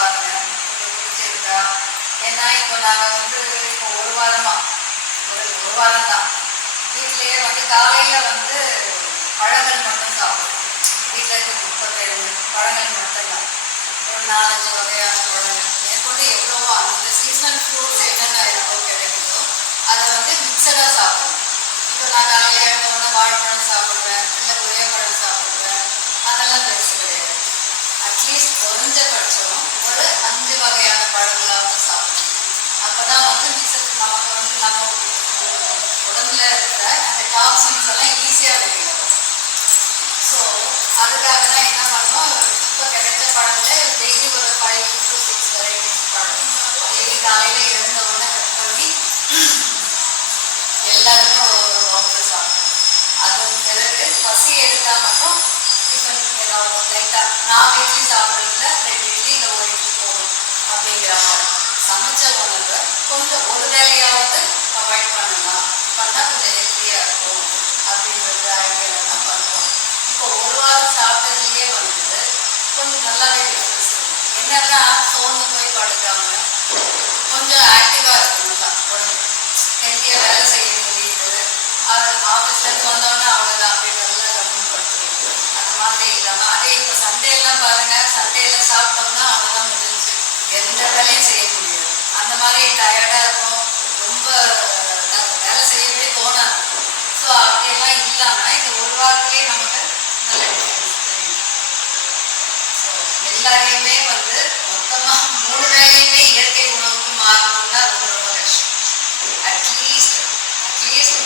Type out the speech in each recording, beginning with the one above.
பாருங்க, உங்களுக்கு பிடிச்சிருக்கா? ஏன்னா இப்போ நாங்கள் வந்து இப்போ ஒரு வாரம் தான் வீட்டிலேயே வந்து காலையில் வந்து பழங்கள் மட்டும் சாப்பிடுவோம். வீட்டில் இருக்க 37 பழங்கள் மட்டும்தான். ஒரு 4-5 வகையான பழங்கள் மேற்கொண்டு எவ்வளவோ அந்த சீசனல் ஃப்ரூட்ஸ் என்னென்ன இருக்கோ கிடைக்குதோ அதை வந்து மிக்சடாக சாப்பிடுவோம். இப்போ நான் காலையில் எழுந்தவுடனே வாழைப்பழம் சாப்பிடுவேன், இல்லை கொய்யாப்பழம் சாப்பிடுவேன், அதெல்லாம் பெருசு கிடையாது. அட்லீஸ்ட் குறைஞ்சபட்சம் ஒரு 5 வகையான பழங்களாவது சாப்பிடணும். அப்போ தான் வந்து மிக்சர் நமக்கு வந்து நம்ம உடம்புல இருக்கிற அந்த டாக்ஸின்ஸ் எல்லாம் ஈஸியாக வெளியில் வரும். ஸோ அதுக்காக தான் என்ன பண்ணோம், இப்போ கிடைச்ச பழங்கள் டெய்லி ஒரு 5 to 6 வெரைட்டிஸ் பழம் டெய்லி காலையில் எழுந்த உடனே கட் பண்ணி எல்லாருமே ஒரு பவுலில் சாப்பிடணும். அதன் பிறகு பசி எடுத்தால் மட்டும் டிஃபன் ஏதாவது லைட்டாக நான் இட்லி சாப்பிட்றதுல 2 இட்லி இல்லை 1 இட்லி போடும் அப்படிங்கிற மாதிரி சமைச்ச உணவை கொஞ்சம் ஒரு வேலையாவது அவாய்ட் பண்ணலாம், பண்ணால் கொஞ்சம் ஹெல்த்தியாக இருக்கும் அப்படின்றது ஐடியாவில் தான் பண்ணுறோம். இப்போ ஒரு வாரம் சாப்பிட்டதுலேயே வந்து கொஞ்சம் நல்லாவே டிஃப்ரென்ஸ் இருக்கும். என்னன்னா சோர்ந்து போய் படுக்காம கொஞ்சம் ஆக்டிவாக இருக்கணும் தான் உடம்பு, ஹெல்த்தியாக வேலை செய்ய முடியுது. அது ஆஃபீஸ்லேருந்து வந்தோடனே அவ்வளோதான் அப்படியே நல்லா கம்மியும் படுத்துருக்கு. அந்த மாதிரி இல்லாமல் அதே இப்போ சண்டேலாம் பாருங்கள், சண்டேலாம் சாப்பிட்டோம்னா அவ்வளோதான் முடிஞ்சு எந்த வேலையும் செய்ய முடியாது. அந்த மாதிரி டயர்டாக இருக்கும், ரொம்ப வேலை செய்யவே தோணாது. ஸோ அப்படியெல்லாம் இல்லாமல் இது ஒரு வாரத்திலே நமக்கு நல்ல டிஃபரன்ஸ் தெரியும். ஸோ எல்லாரையுமே வந்து மொத்தமாக 3 வேலையுமே இயற்கை உணவுக்கு மாறணும்னா ரொம்ப ரொம்ப கஷ்டம். அட்லீஸ்ட்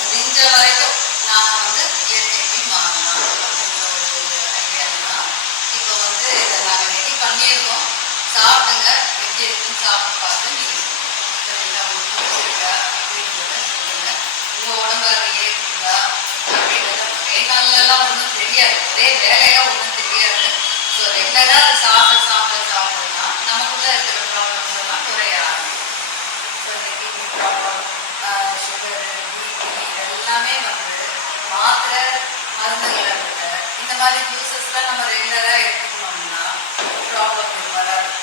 முடிஞ்ச வரைக்கும் நாம் வந்து இயற்கைக்கு மாறலாம் அப்படின்ற ஒரு ஐடியாவில் தான் இப்போ வந்து இதை நாங்கள் ரெடி பண்ணியிருக்கோம். சாப்பிடுங்க, எப்படி இருக்குன்னு சாப்பிட்டு பார்த்து நீங்கள் சரிங்களா, உங்களுக்கு பிடிச்சிருக்கா அப்படின்றத சொல்லுங்கள். உங்கள் உடம்பு அதை ஏற்றுக்குதா அப்படின்றத ஒரே நாள்லாம் ஒன்றும் தெரியாது, ஒரே வேலையெல்லாம் ஒன்றும் தெரியாது. ஸோ ரெகுலராக அதை சாப்பிடுனா நமக்குள்ளே இருக்கிற ப்ராப்ளம்ஸ் எல்லாம் குறைய ஆரம்பிக்கும். ஸோ இந்த கிட்னி ப்ராப்ளம், சுகரு, பிபி இதெல்லாமே வந்து மாத்திரை மருந்துகளை விட இந்த மாதிரி ஜூஸஸ்லாம் நம்ம ரெகுலராக எடுத்துக்கணும்னா ப்ராப்ளம் வராது.